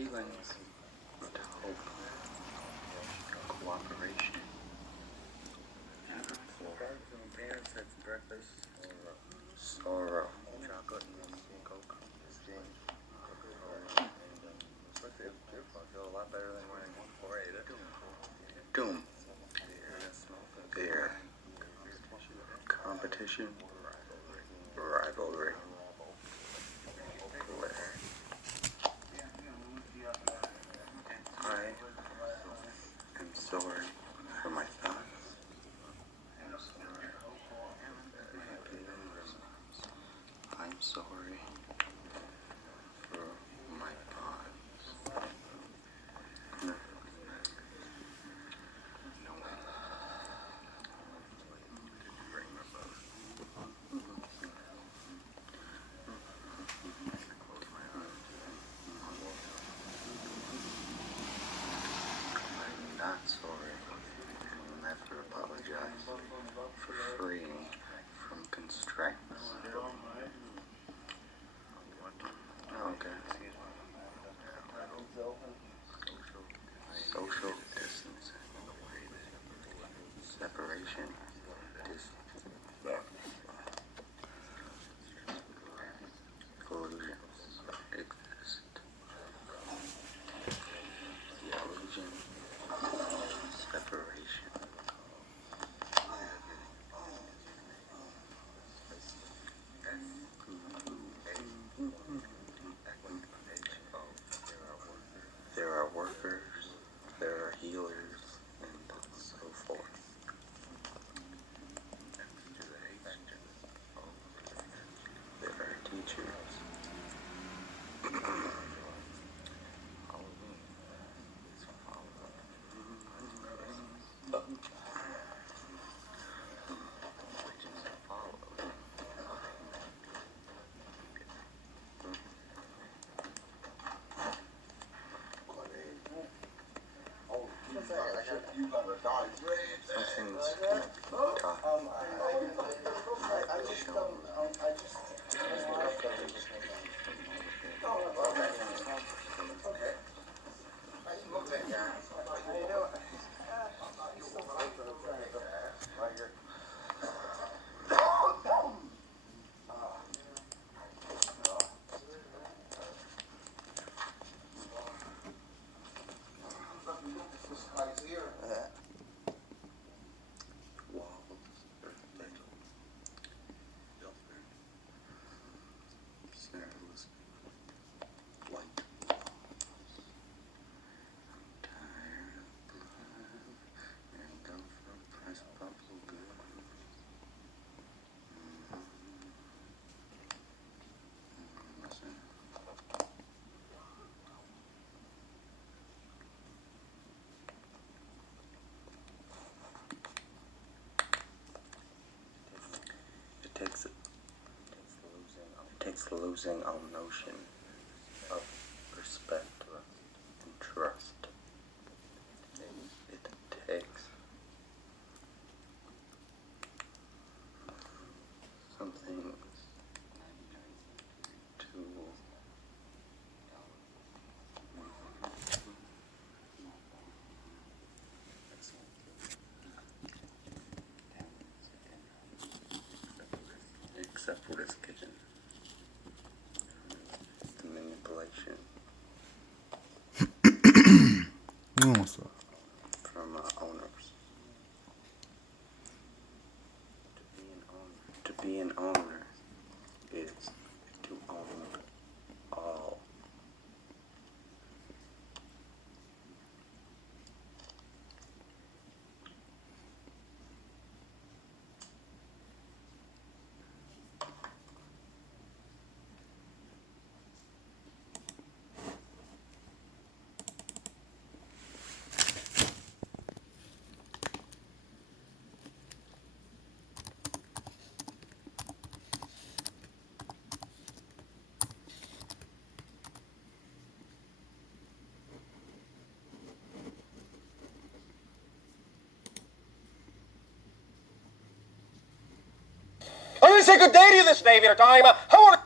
feelings with hope, cooperation. Parents at breakfast. Sorrow. Chocolate and Coke. Especially if it's I feel a lot better than when I ate it. Doom. Fear. Competition. Rivalry. Bliss. I am sorry for my thoughts. I'm sorry for my thoughts. No. I'm not sorry. I'll never apologize for freeing from constraints. Okay. Social distancing. Separation. Illusions exist. Illusion. Separation. There are workers, there are healers, and so forth. There are teachers. Something's gonna be tough. It takes losing all notion of respect and trust. It takes something to except for this kitchen. The manipulation Nossa. from owners. To be an owner is to own all. I'm going to say good day to you this day if you're talking about. I want to.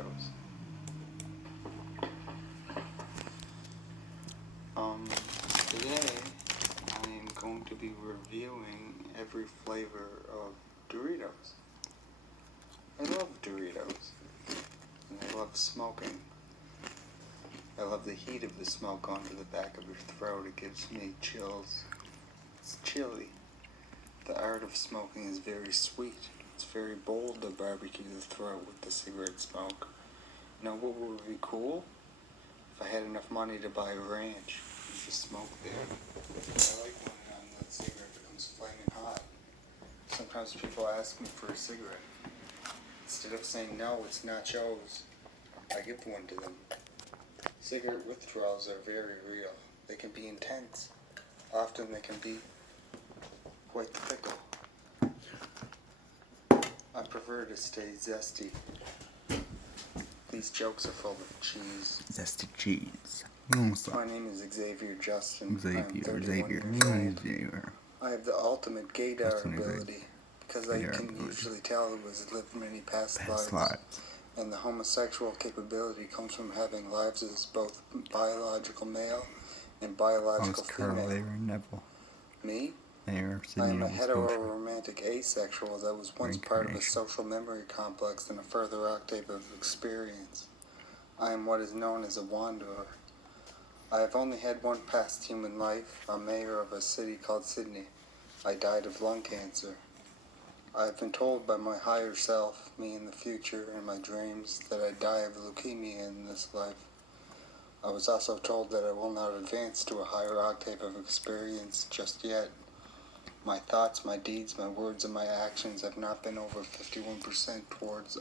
Doritos. Today I am going to be reviewing every flavor of Doritos. I love Doritos, and I love smoking. I love the heat of the smoke onto the back of your throat. It gives me chills. It's chilly. The art of smoking is very sweet. It's very bold to barbecue the throat with the cigarette smoke. You know what would be cool? If I had enough money to buy a ranch and just smoke there. I like when that cigarette becomes flaming hot. Sometimes people ask me for a cigarette. Instead of saying no, it's nachos, I give one to them. Cigarette withdrawals are very real. They can be intense. Often they can be quite fickle. I prefer to stay zesty. These jokes are full of cheese. Zesty cheese. My name is Xavier Justin. I am 31 years old. I have the ultimate gaydar ability because I can usually tell who has lived many past lives. And the homosexual capability comes from having lives as both biological male and biological female. Me? I am a heteroromantic asexual that was once part of a social memory complex and a further octave of experience. I am what is known as a wanderer. I have only had one past human life, a mayor of a city called Sydney. I died of lung cancer. I have been told by my higher self, me in the future, and my dreams, that I die of leukemia in this life. I was also told that I will not advance to a higher octave of experience just yet. My thoughts, my deeds, my words, and my actions have not been over 51% towards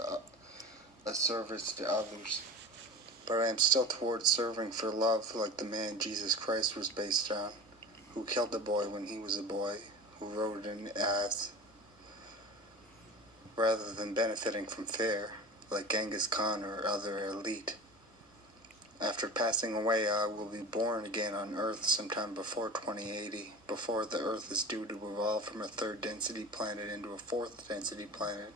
a service to others. But I am still towards serving for love like the man Jesus Christ was based on, who killed a boy when he was a boy, who rode an ass, rather than benefiting from fare, like Genghis Khan or other elite. After passing away, I will be born again on Earth sometime before 2080, before the Earth is due to evolve from a third density planet into a fourth density planet.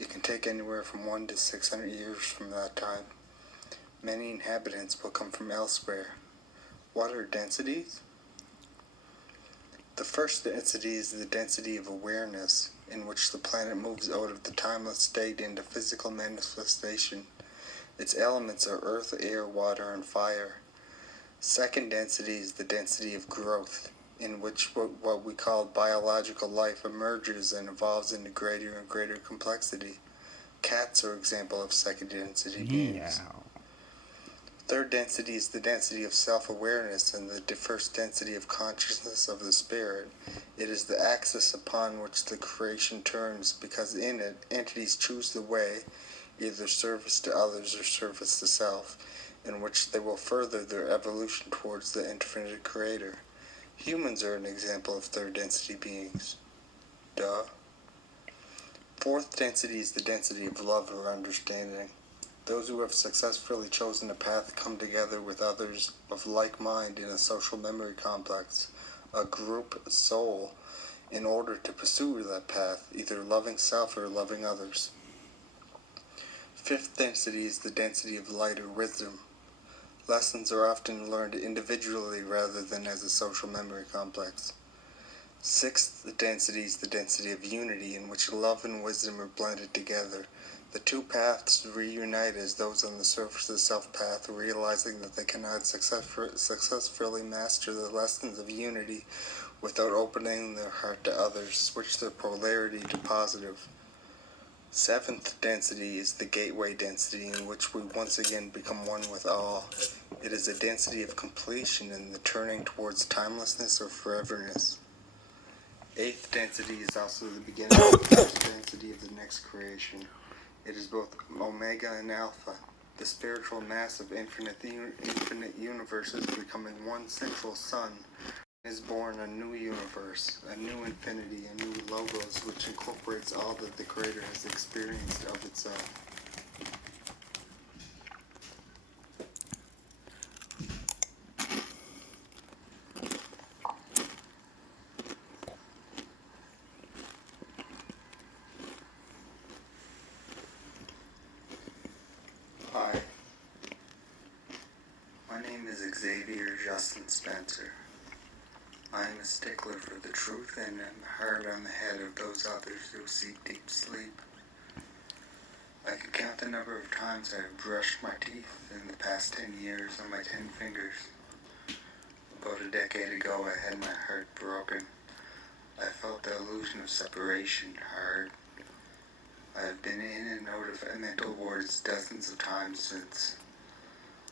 It can take anywhere from 1 to 600 years from that time. Many inhabitants will come from elsewhere. What are densities? The first density is the density of awareness, in which the planet moves out of the timeless state into physical manifestation. Its elements are earth, air, water, and fire. Second density is the density of growth, in which what we call biological life emerges and evolves into greater and greater complexity. Cats are an example of second density beings. Third density is the density of self-awareness and the first density of consciousness of the spirit. It is the axis upon which the creation turns, because in it, entities choose the way, either service to others or service to self, in which they will further their evolution towards the infinite creator. Humans are an example of third density beings. Duh. Fourth density is the density of love or understanding. Those who have successfully chosen a path come together with others of like mind in a social memory complex, a group soul, in order to pursue that path, either loving self or loving others. Fifth density is the density of light or wisdom. Lessons are often learned individually rather than as a social memory complex. Sixth density is the density of unity, in which love and wisdom are blended together. The two paths reunite as those on the surface of the self path, realizing that they cannot successfully master the lessons of unity without opening their heart to others, switch their polarity to positive. Seventh density is the gateway density, in which we once again become one with all. It is a density of completion and the turning towards timelessness or foreverness. Eighth density is also the beginning of the first density of the next creation. It is both Omega and Alpha, the spiritual mass of infinite universes becoming one central sun. Is born a new universe, a new infinity, a new logos, which incorporates all that the Creator has experienced of itself. Hi, my name is Xavier Justin Spencer. I am a stickler for the truth and am hard on the head of those others who seek deep sleep. I can count the number of times I have brushed my teeth in the past 10 years on my 10 fingers. About a decade ago I had my heart broken. I felt the illusion of separation hard. I have been in and out of mental wards dozens of times since.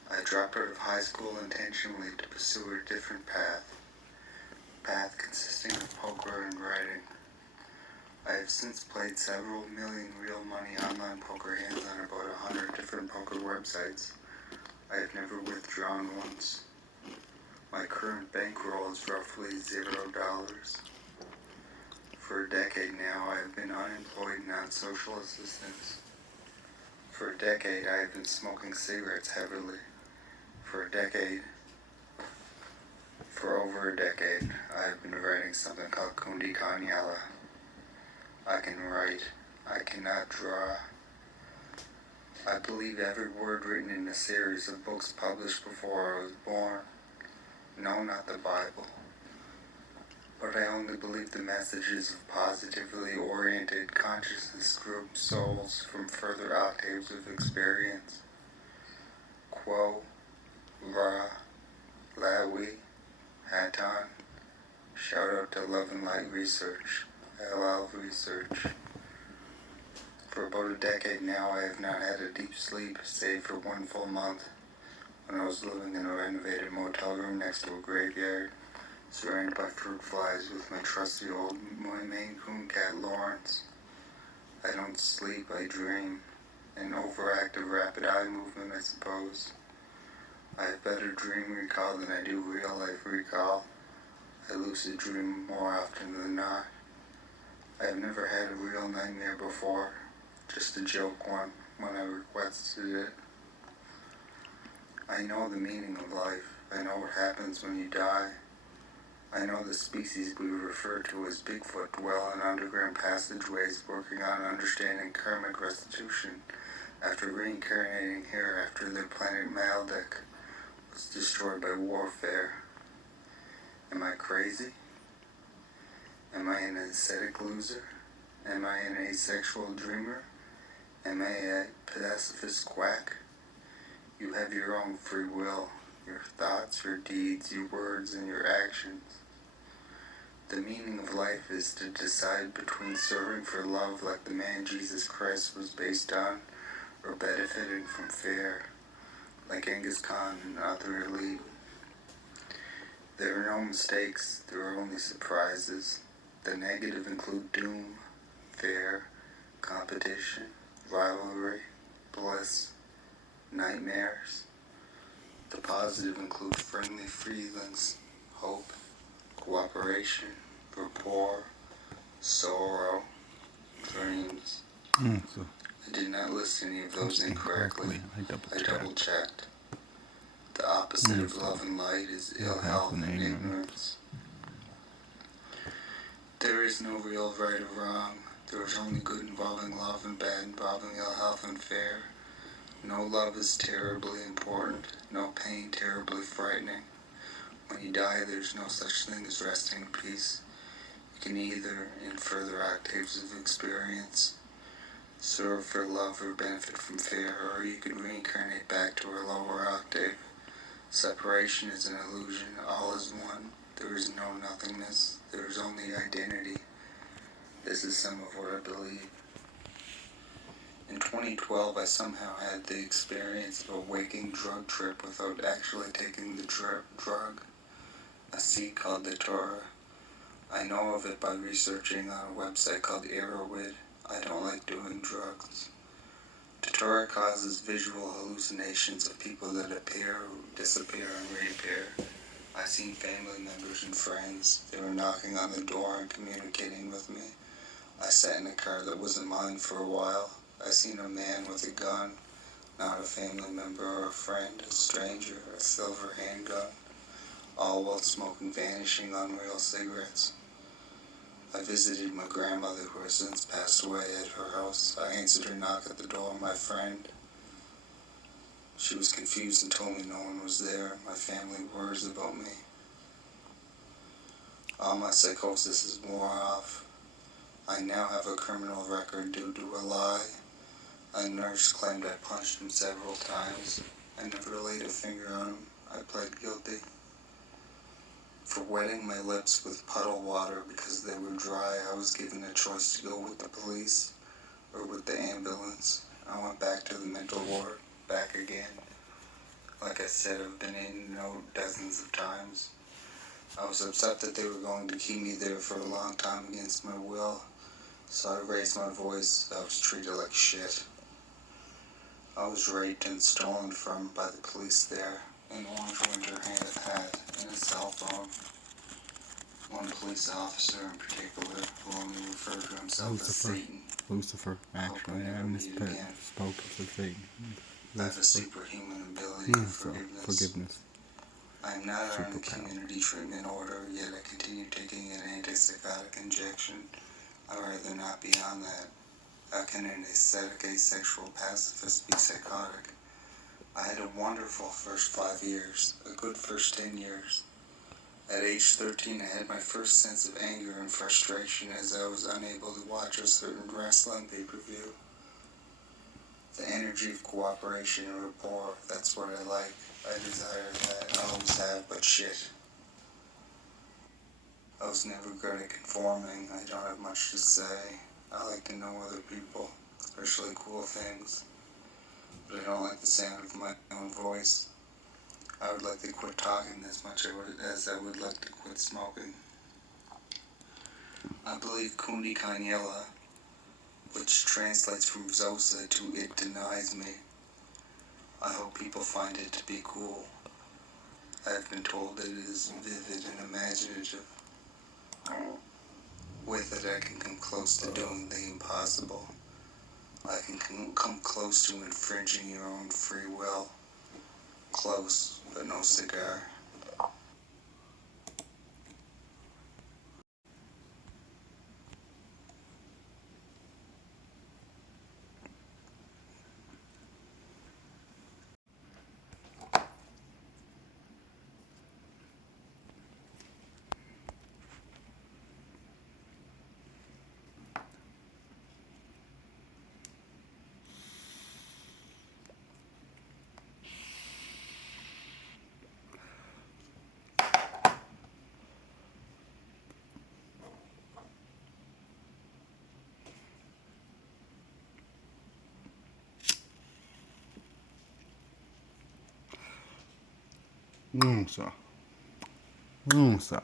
I dropped out of high school intentionally to pursue a different path consisting of poker and writing. I have since played several million real money online poker hands on about 100 different poker websites. I have never withdrawn once. My current bankroll is roughly $0. For a decade now, I have been unemployed and on social assistance. For a decade, I have been smoking cigarettes heavily. For over a decade, I have been writing something called Kundi Kanyala. I can write. I cannot draw. I believe every word written in a series of books published before I was born. No, not the Bible. But I only believe the messages of positively oriented consciousness group souls from further octaves of experience. Quo, Ra, Lawi, Hatan. Shout out to Love and Light Research, LL Research. For about a decade now, I have not had a deep sleep, save for one full month, when I was living in a renovated motel room next to a graveyard, surrounded by fruit flies with my trusty old Maine Coon cat Lawrence. I don't sleep, I dream. An overactive rapid eye movement, I suppose. I have better dream recall than I do real life recall. I lucid dream more often than not. I have never had a real nightmare before, just a joke one when I requested it. I know the meaning of life. I know what happens when you die. I know the species we refer to as Bigfoot dwell in underground passageways working on understanding karmic restitution after reincarnating here after their planet Maldek was destroyed by warfare. Am I crazy? Am I an ascetic loser? Am I an asexual dreamer? Am I a pacifist quack? You have your own free will, your thoughts, your deeds, your words, and your actions. The meaning of life is to decide between serving for love like the man Jesus Christ was based on, or benefiting from fear, like Genghis Khan and other elite. There are no mistakes, there are only surprises. The negative include doom, fear, competition, rivalry, bliss, nightmares. The positive include friendly feelings, hope, cooperation, rapport, sorrow, dreams. So I did not list any of those incorrectly. I double checked. The opposite of love and light is ill health and ignorance. There is no real right or wrong. There is only good involving love and bad involving ill health and fear. No love is terribly important. No pain terribly frightening. When you die, there's no such thing as resting in peace. You can either, in further octaves of experience, serve for love or benefit from fear, or you can reincarnate back to a lower octave. Separation is an illusion. All is one. There is no nothingness. There is only identity. This is some of what I believe. In 2012, I somehow had the experience of a waking drug trip without actually taking the drug, a seed called the Torah. I know of it by researching on a website called Arrowhead. I don't like doing drugs. Datura causes visual hallucinations of people that appear, disappear, and reappear. I've seen family members and friends. They were knocking on the door and communicating with me. I sat in a car that wasn't mine for a while. I seen a man with a gun, not a family member or a friend, a stranger, a silver handgun, all while smoking vanishing unreal cigarettes. I visited my grandmother, who has since passed away, at her house. I answered her knock at the door, my friend. She was confused and told me no one was there. My family worries about me. All my psychosis is wore off. I now have a criminal record due to a lie. A nurse claimed I punched him several times. I never laid a finger on him. I pled guilty. For wetting my lips with puddle water because they were dry, I was given a choice to go with the police or with the ambulance. I went back to the mental ward, back again. Like I said, I've been in and out dozens of times. I was upset that they were going to keep me there for a long time against my will, so I raised my voice. I was treated like shit. I was raped and stolen from by the police there. An orange winter hat and a cell phone. One police officer in particular, who only referred to himself as Satan. Lucifer, actually, and his pet spoke to Satan. I have a superhuman ability of forgiveness. I am not on a community treatment order, yet I continue taking an antipsychotic injection. I'd rather not be on that. How can an aesthetic, asexual pacifist be psychotic? I had a wonderful first 5 years, a good first 10 years. At age 13, I had my first sense of anger and frustration as I was unable to watch a certain wrestling pay-per-view. The energy of cooperation and rapport, that's what I like. I desire that. I always have, but shit. I was never good at conforming. I don't have much to say. I like to know other people, especially cool things. But I don't like the sound of my own voice. I would like to quit talking as much as I would like to quit smoking. I believe Kundi Kanyela, which translates from Zosa to it denies me. I hope people find it to be cool. I have been told it is vivid and imaginative. With it I can come close to doing the impossible. I can come close to infringing your own free will. Close, but no cigar. Nossa. Nossa.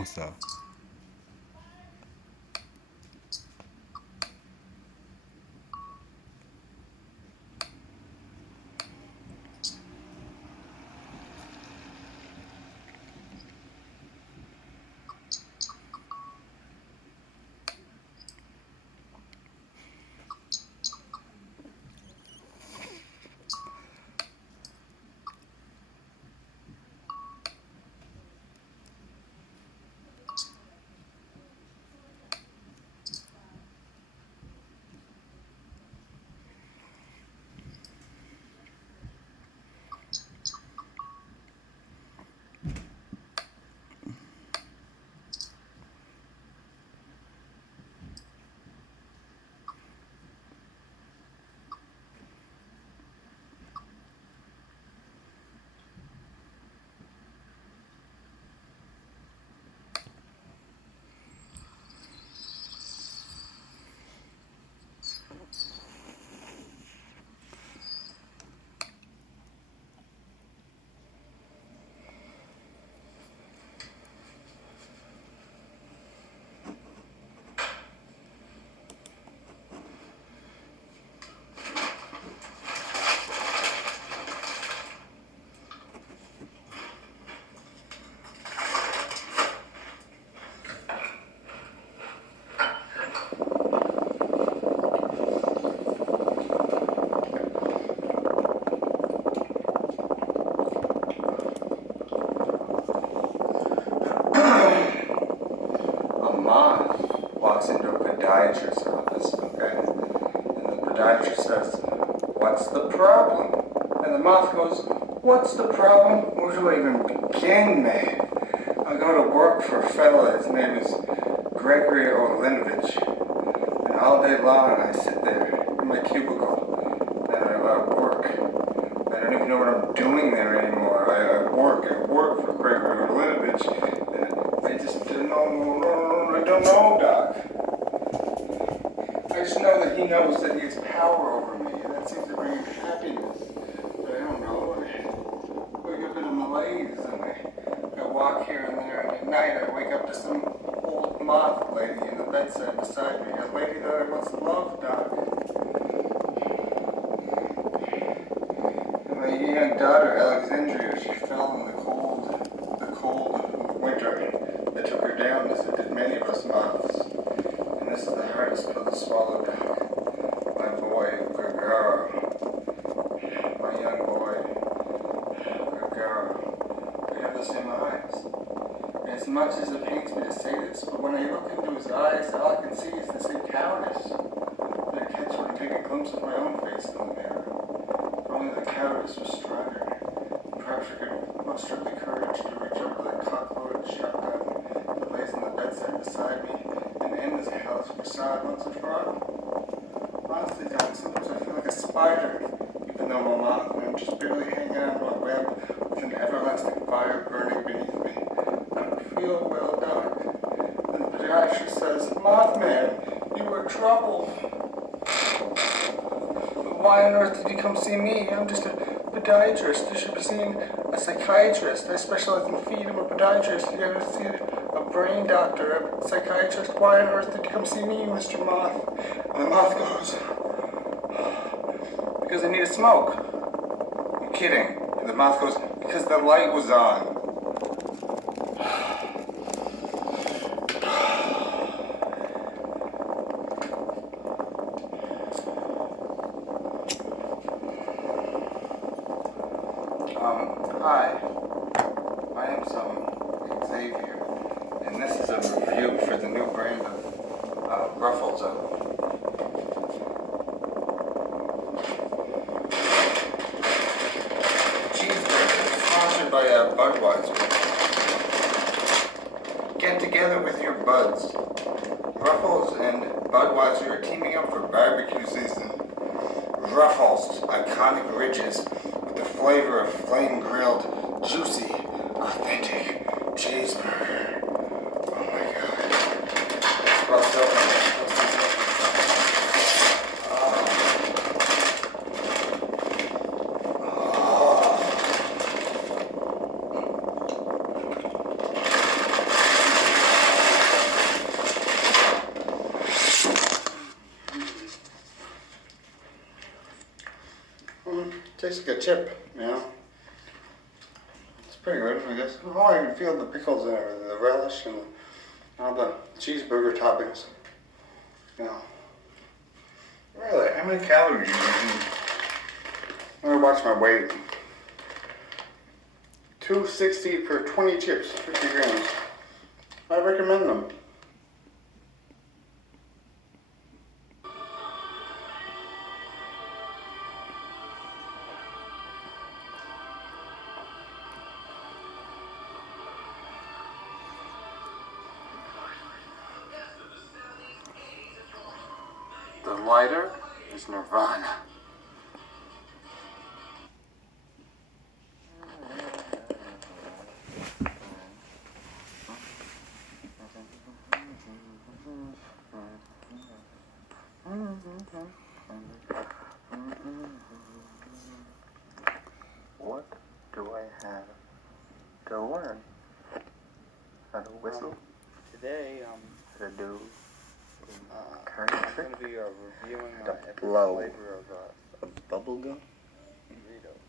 Almost though. Walks into a podiatrist's office, okay? And the podiatrist says, "What's the problem?" And the moth goes, "What's the problem? Where do I even begin, man? I go to work for a fella, his name is Gregory Olinovich. And all day long I sit there in my cubicle and I work. I don't even know what I'm doing there anymore. I work for Gregory Olinovich. And I just don't know, Doc. I just know that he knows that he has power over me, and that seems to bring him happiness. But I don't know. I wake up in a malaise, and I walk here and there, and at night I wake up to some old moth lady in the bedside beside me, a lady that I once loved, Doc. And my young daughter, Alexandria, she fell in the cold winter that took her down, as it did many of us moths. And this is the hardest pill to swallow, Doc. My boy, Gregor, my young boy, Gregor, we have the same eyes. And as much as it pains me to say this, but when I look into his eyes, all I can see is the same cowardice that I catch when I take a glimpse of my own face in the mirror. If only the cowardice was stronger. Perhaps I could muster the courage to reach over the cock-loaded shotgun that lays in the bedside beside me and end this hellish facade once and for all. Honestly, Doc, sometimes I feel like a spider, even though I'm a moth and I'm just barely hanging on to a web with an everlasting fire burning beneath me. I don't feel well, Doc. And the podiatrist says, "Mothman, you were trouble." Why on earth did you come see me? I'm just a podiatrist. You should be seeing a psychiatrist. I specialize in feet. I'm a podiatrist. You ever see a brain doctor, a psychiatrist? Why on earth did you come see me, Mr. Moth? And the moth goes, "Because I need a smoke." I'm kidding. And the moth goes, "Because the light was on." Hi, my name's Xavier, and this is a review for the new brand of Ruffles. Cheeseburger, sponsored by Budweiser. Get together with your buds. Ruffles and Budweiser are teaming up for barbecue season. Ruffles, iconic ridges with the flavor of flame-grilled, juicy, authentic cheeseburger. Oh my God. Bust open. Tastes like a chip, you know. It's pretty good, I guess. Oh, I can feel the pickles in it, the relish and all the cheeseburger toppings. You know. Really, how many calories are you eating? I'm gonna watch my weight. 260 for 20 chips, 50 grams. I recommend them. The lighter is Nirvana. What do I have to learn? How to whistle? Today, How to do I'm going to be reviewing To every blow. flavor of a bubble gum? Doritos.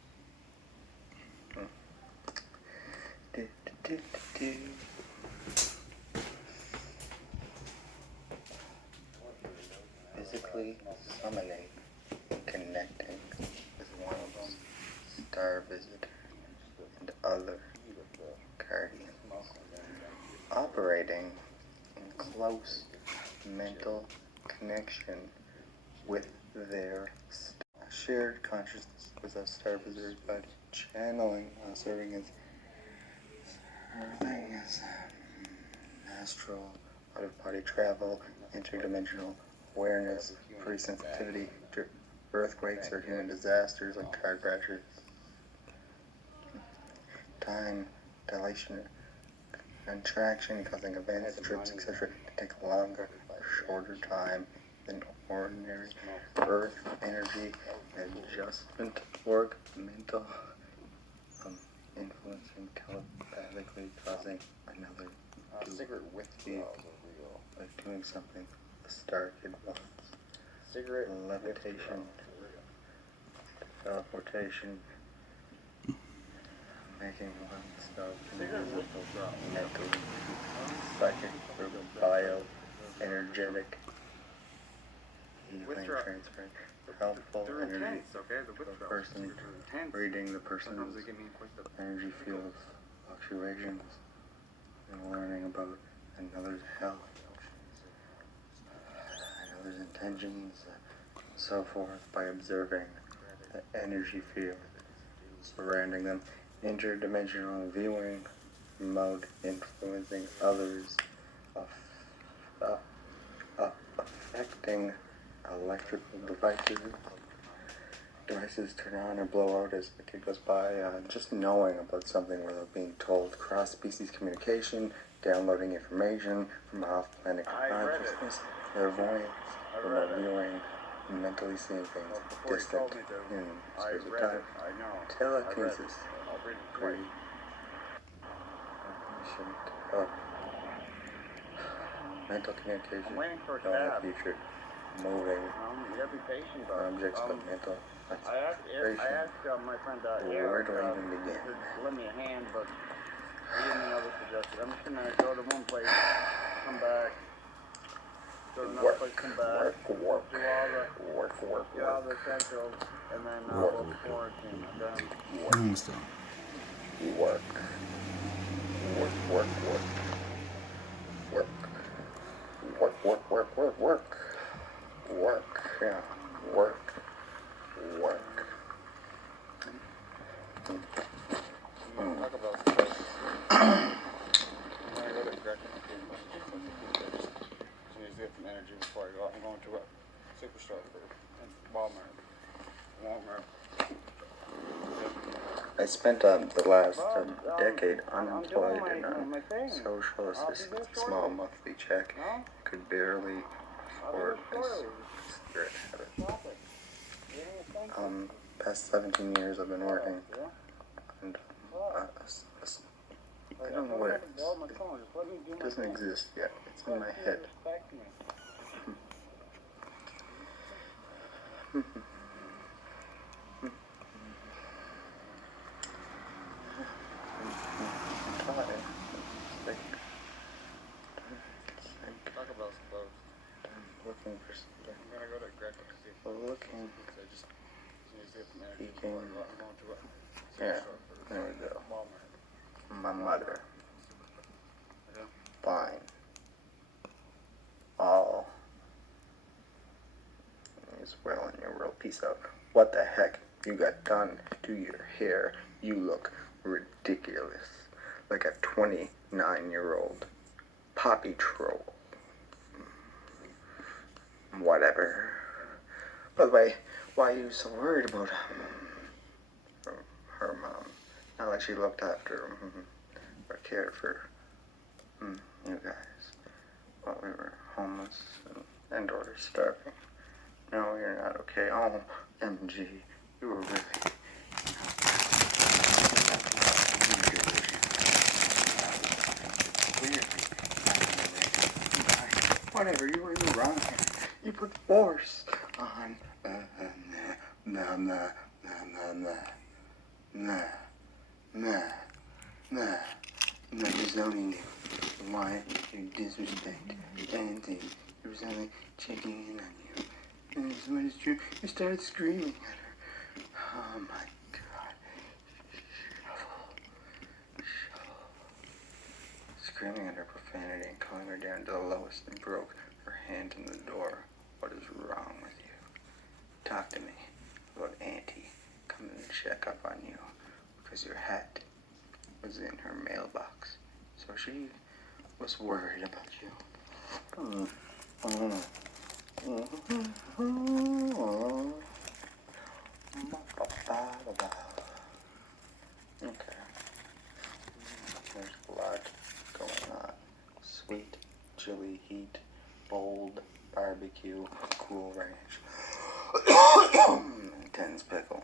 Physically summoning, connecting with one of them, star visitor, and other guardians. Operating in close mental connection with their shared consciousness with us star visitors by channeling, serving as astral, out-of-body travel, interdimensional awareness, pre-sensitivity to earthquakes or human disasters like car crashes, time dilation, contraction causing events, trips, etc. to take longer or shorter time than ordinary earth energy adjustment work, mental influencing telepathically causing another to Cigarette be withdrawals are real. by doing something a star kid wants. Cigarette Levitation, teleportation, making oneself invisible, mentally, psychic, or bio-energetic, healing, transferring helpful They're energy intense, okay? The to a withdrawals person, are intense. reading the person's Sometimes they give me quite the energy field fluctuations, and learning about another's health, another's intentions, and so forth by observing the energy field surrounding them. Interdimensional viewing mode influencing others, affecting electrical devices turn on or blow out as the kid goes by, just knowing about something without being told, cross-species communication, downloading information from off-planet consciousness, clairvoyance, remote viewing, mentally seeing things distant in space or time, telekinesis, mental communication, I'm waiting for a knowing cab. the future, moving You gotta be patient, though. objects, but mental I concentration. asked my friend Where Eric do I even begin? to lend me a hand, but he gave me another suggestion. I'm just gonna go to one place, come back, go to another place, come back, do all the essentials, and then we'll quarantine. Okay? So, Work. Work, work, work. Work. Work, work, work, work, work. Work, yeah. Work. Work. Talk about stuff. I'm gonna go to Gretchen. Just need to get some energy before I go out. I'm going to a superstore for Walmart. I spent the last decade unemployed and on social assistance, a small monthly check. Could barely afford a cigarette habit. Past 17 years I've been working, and I don't know what it is. It doesn't exist yet. It's in my head. looking. Peeking. Yeah, there we go. My mother. Fine. All is well in your real piece of what the heck you got done to your hair. You look ridiculous. Like a 29-year-old poppy troll. Whatever. By the way, why are you so worried about her mom? Not like she looked after or cared for you guys while we were homeless and or starving. No, you're not okay. Oh, MG, you were really whatever, you were wrong. You put force on rezoning you. Why you disrespect anything. It was only checking in on you. And when it's true, you started screaming at her. Oh my God. Shovel. Screaming at her profanity and calling her down to the lowest and broke her hand in the door. What is wrong with you? Talk to me about Auntie coming to check up on you because your hat was in her mailbox. So she was worried about you. Okay. There's a lot going on. Sweet, chili heat, bold, barbecue, cool ranch, intense pickle.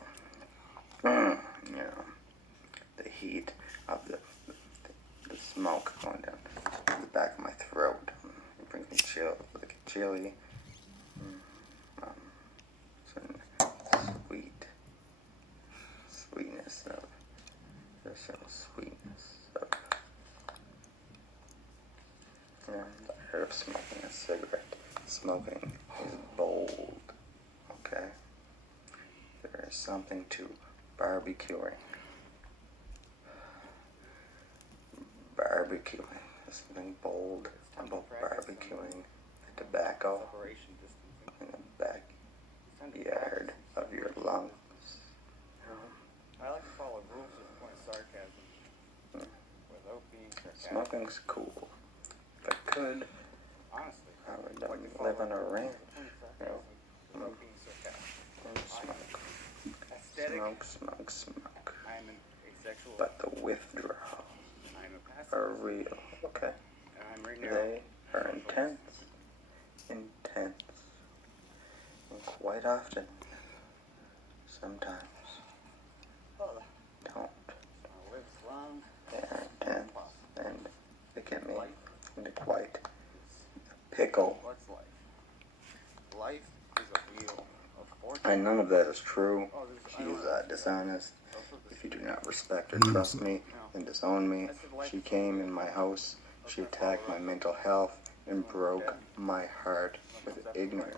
You know, the heat of the smoke going down the back of my throat. It brings me chill, like a chili. Some sweetness of, there's some sweetness of, the air of smoking a cigarette. Smoking is bold, okay? There is something to barbecuing. There's something bold about barbecuing the tobacco in the backyard of your lungs. I like to follow rules of point sarcasm without being sarcastic. Smoking's cool. If I could, Honestly, I would live on a ranch. You know, without being sarcastic. smoke. Aesthetic. Smoke. I'm an asexual. But the withdrawal I'm a passive. are real, okay? And I'm right now. They are intense. And quite often, sometimes, don't. I'll live as long. They are intense, and they get me into quite a pickle. What's life? Life is a wheel of fortune. And none of that is true. Oh, She is dishonest. If you do not respect or trust me, then disown me. She came in my house. She attacked my mental health and broke my heart with ignorance.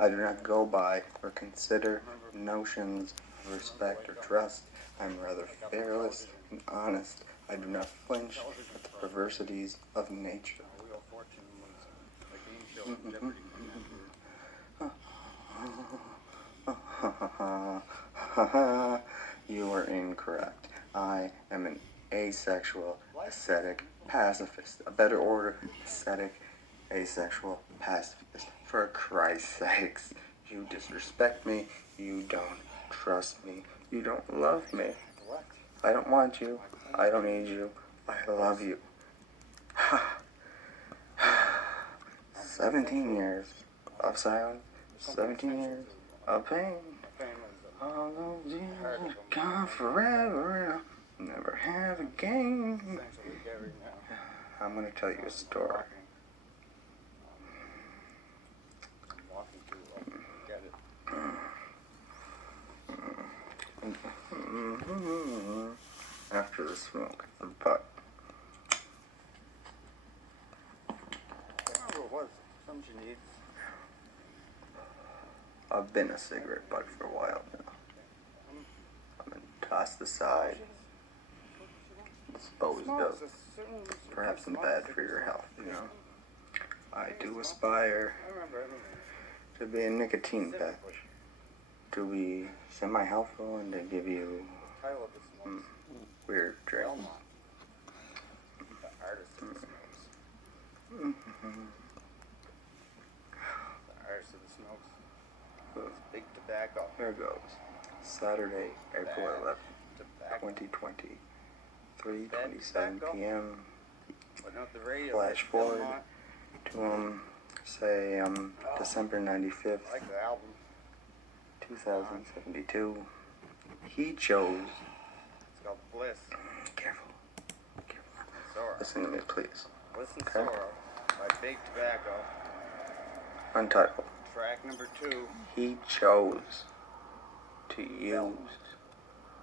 I do not go by or consider notions of respect or trust. I'm rather fearless and honest. I do not flinch at the perversities of nature. Wheel of Fortune was a game show on Jeopardy. You are incorrect. I am an asexual, ascetic, pacifist. A better order, ascetic, asexual, pacifist. For Christ's sakes, you disrespect me. You don't trust me. You don't love me. I don't want you. I don't need you. I love you. 17 years of silence. 17 years of pain. All those years are gone forever. I'll never have again. I'm gonna tell you a story. After the smoke, the butt. I don't remember what it was. Something you need. I've been a cigarette butt for a while now. I'm gonna toss aside, disposed of. Perhaps some bad for your health, you know. I do aspire to be a nicotine patch, to be semi-healthful and to give you weird dreams. Artist of the smokes. Big tobacco. Here goes. Saturday, April 11th, 2020, 3:27 p.m. Flash forward to say December 95th, I like the album. 2072. He chose. It's called Bliss. Careful. Sorrow. Listen to me, please. Listen Okay. Sorrow by Big Tobacco. Untitled. Track number 2. He chose to use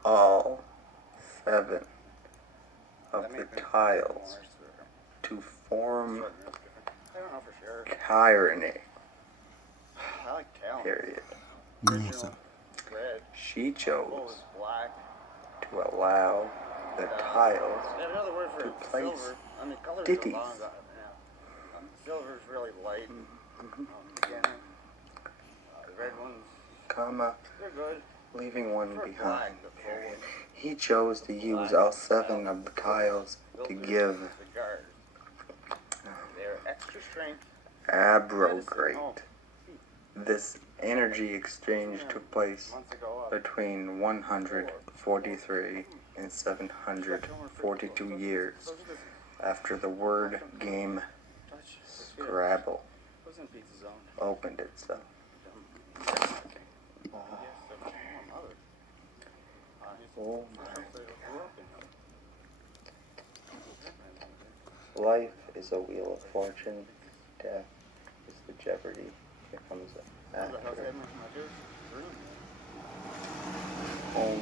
all 7 of That the makes me tiles more to form I don't know for sure. tyranny. I like talent. Period. Nossa. Red. She Bull chose is black. to allow the tiles They have another word for to it. place Silver. I mean, colors ditties. are long. Yeah. Silver's really light. Again, the red ones, comma, they're good. leaving one They're behind. black, the full ones. He chose to use all 7 of the tiles to give Cigars. They're extra strength. abrogate. This energy exchange took place Months ago, between 143 and 742 years after the word game Scrabble was in Pizza Zone. opened itself. Oh my. Life is a wheel of fortune. Death is the jeopardy. Here comes after. Home.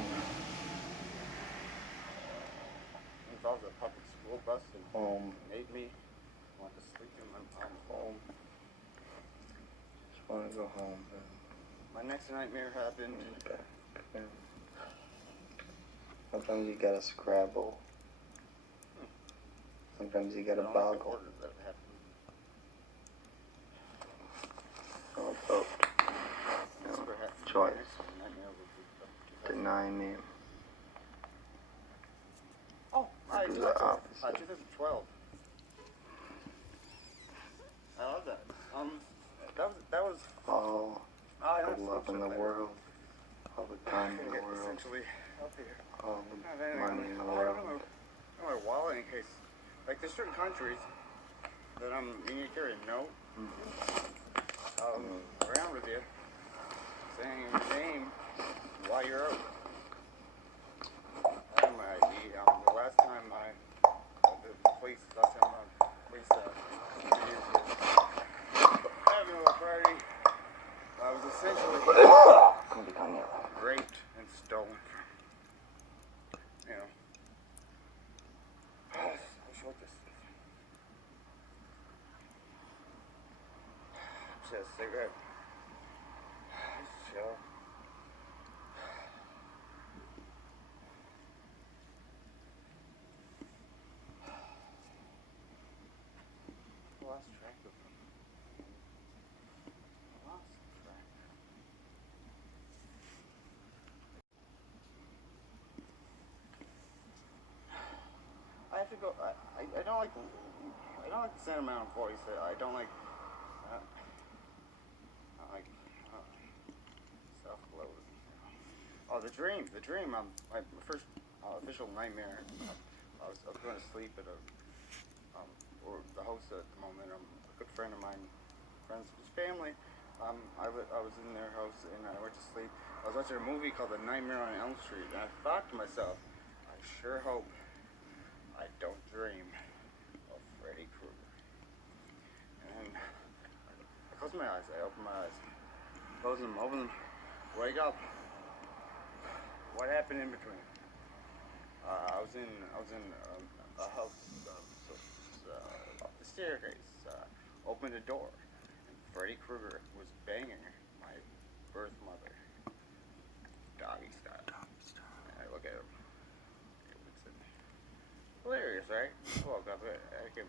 Involves a public school bus and Home. made me want to sleep in my mom's home. Just want to go home. My next nightmare happened. Back. Sometimes you gotta scrabble. Sometimes you gotta I don't like the boggle. order that it happened. Oh, vote. That's No. what happened. Choice. My next nightmare would be Deny me. Oh, I Do do the like that. opposite. 2012. I love that. That was. All I the don't love in the world. All the time in the world. Essentially, up here. All I don't have the anything money in the I don't world. know my wallet in case. Like there's certain countries that you need to carry a note around with you, saying your name while you're out. I have my ID. The last time the police having a little party, I was essentially raped and stolen from. You know. How short this is. Just a cigarette. Just chill. I lost track of them. I lost track. I have to go. I don't like. I don't like the sentimental voice. I don't like. I like self-loathing. Oh, the dream. My first official nightmare. I was going to sleep at or the host at the moment. A good friend of mine, friends of his family. I was in their house and I went to sleep. I was watching a movie called The Nightmare on Elm Street, and I thought to myself, I sure hope I don't dream of Freddy Krueger. And I close my eyes. I open my eyes. Close them. Open them. Wake up. What happened in between? I was in a house. Up the staircase. Opened a door, and Freddy Krueger was banging my birth mother. Doggy style. I look at him. Hilarious, right? I woke up. I can't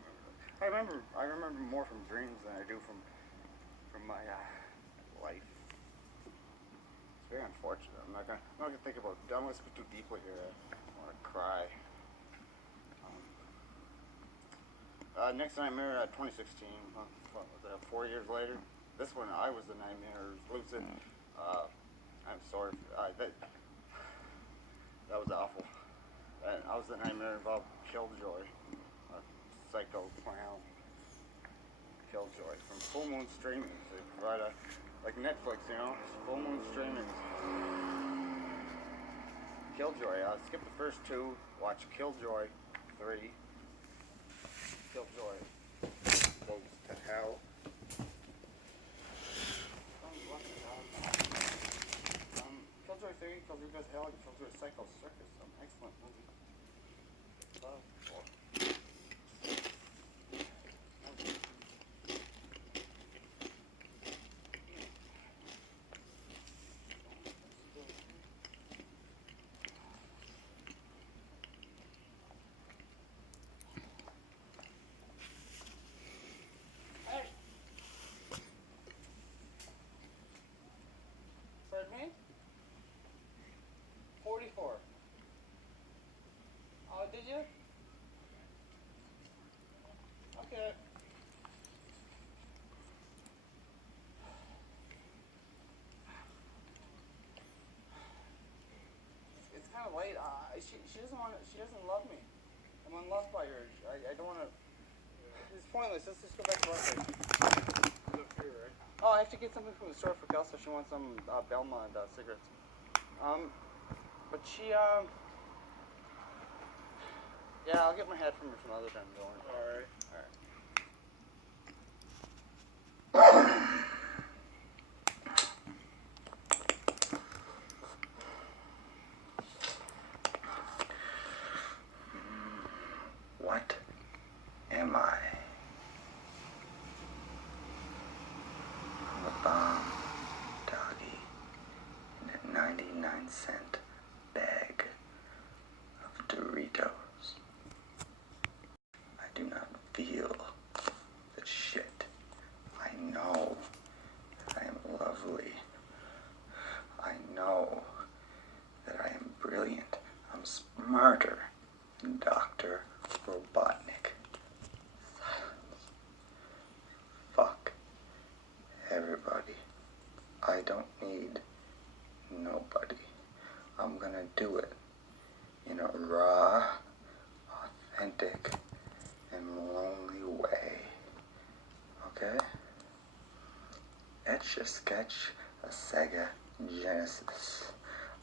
remember. I remember more from dreams than I do from my life. It's very unfortunate. I'm not gonna think about. I'm gonna speak too deeply here. I want to cry. Next nightmare, 2016. What was that? 4 years later. This one, I was the nightmare. Lucid. I'm sorry. That was awful. I was the nightmare involved Killjoy, a psycho clown. Killjoy from Full Moon Streaming. They provide like Netflix, you know, Full Moon Streaming. Killjoy. Skip the first two. Watch Killjoy 3. Killjoy goes to hell. Killjoy 3, Killjoy goes to hell, and Killjoy Psycho Circus. An excellent movie. Pardon me? 44. Oh, did you? Okay. It's kind of late. She doesn't want. She doesn't love me. I'm unloved by her. I don't want to. It's pointless. Let's just go back to work. Oh, I have to get something from the store for Kelsa. She wants some Belmont cigarettes. But she yeah, I'll get my head from her some other time. Don't worry. All right. What am I? I'm a bomb doggy in a 99-cent bag of Doritos. I do not feel the shit. I know that I am lovely. I know that I am brilliant. I'm smarter than Dr. Robotnik. Silence. Fuck everybody. I don't need nobody. I'm gonna do it in a raw, authentic, and lonely way. Okay? Etch a sketch, a Sega Genesis.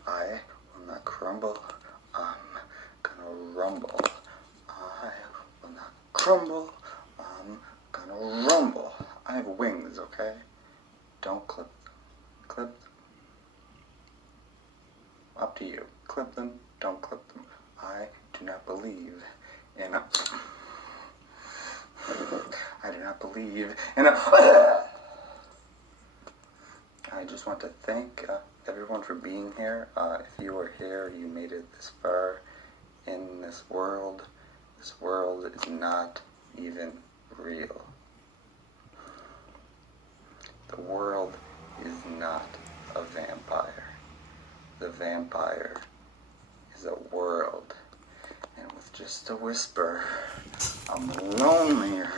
I will not crumble. I'm gonna rumble. I will not crumble. I'm gonna rumble. I have wings, okay? Don't clip them. Clip them. Up to you. Clip them. Don't clip them. I do not believe in a... I do not believe in a... I just want to thank everyone for being here. If you were here, you made it this far in this world. This world is not even real. The world is not a vampire. The vampire is a world. And with just a whisper, I'm lonelier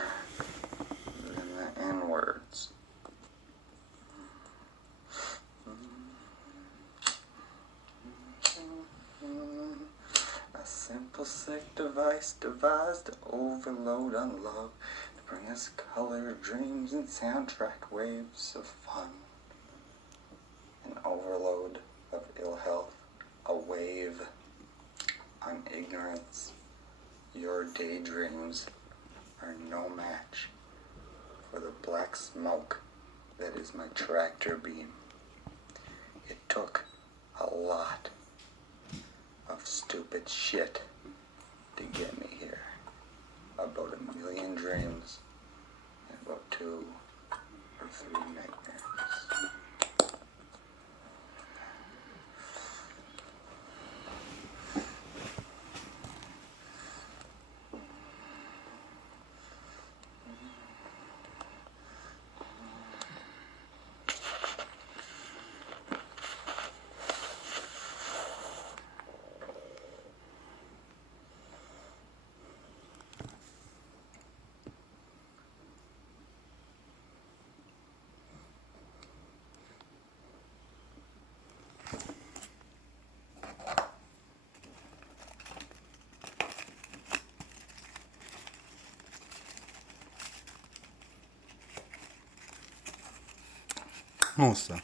than the N-words. A simple sick device devised to overload on love, to bring us colored dreams and soundtrack waves of fun. An overload of ill health, a wave on ignorance. Your daydreams are no match for the black smoke that is my tractor beam. It took a lot of stupid shit to get me here. About 1 million dreams and about 2 or 3 nightmares. Nossa.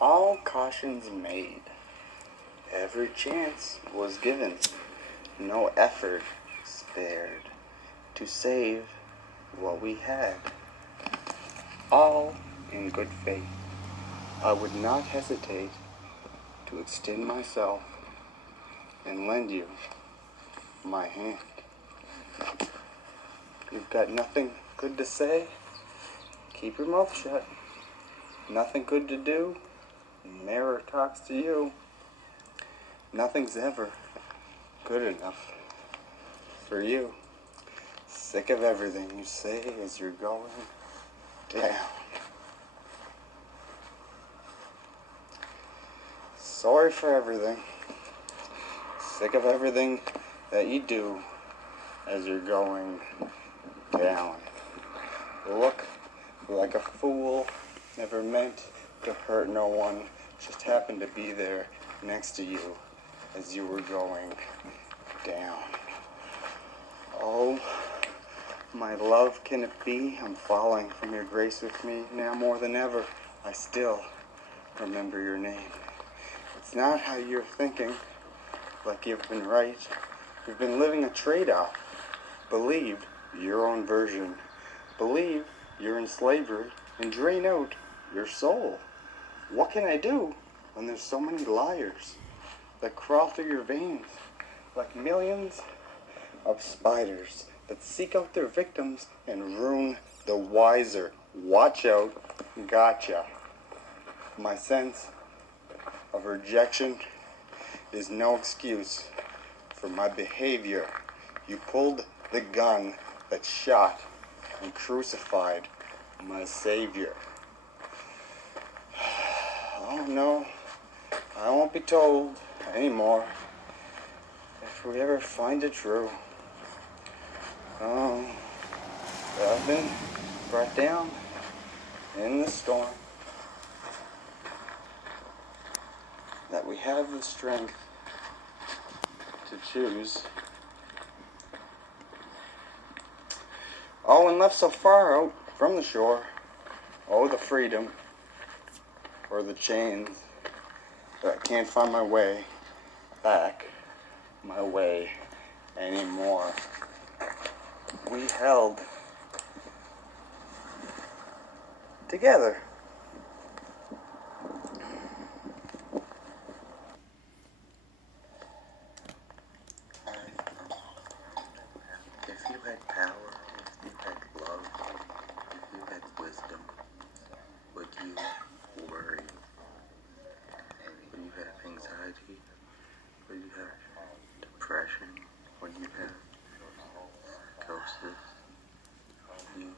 All cautions made. Every chance was given. No effort spared to save what we had. All in good faith. I would not hesitate to extend myself and lend you my hand. You've got nothing good to say? Keep your mouth shut. Nothing good to do? Mirror talks to you. Nothing's ever good enough for you. Sick of everything you say as you're going down. Sorry for everything. Sick of everything that you do as you're going down. Look like a fool, never meant to hurt no one, just happened to be there next to you as you were going down. Oh, my love, can it be? I'm falling from your grace with me now more than ever. I still remember your name. It's not how you're thinking, like you've been right. You've been living a trade-off. Believe your own version. Believe you're in slavery and drain out your soul. What can I do when there's so many liars that crawl through your veins like millions of spiders that seek out their victims and ruin the wiser? Watch out, gotcha. My sense of rejection is no excuse for my behavior. You pulled the gun that shot and crucified my Savior. Oh no, I won't be told anymore if we ever find it true. Oh, I've been brought down in the storm. That we have the strength to choose. Oh, and left so far out from the shore. Oh, the freedom, or the chains, that I can't find my way back, my way anymore. We held together. If you had power, if you had love, if you had wisdom, would you worry? Would you have anxiety? Would you have depression? Would you have psychosis? Would you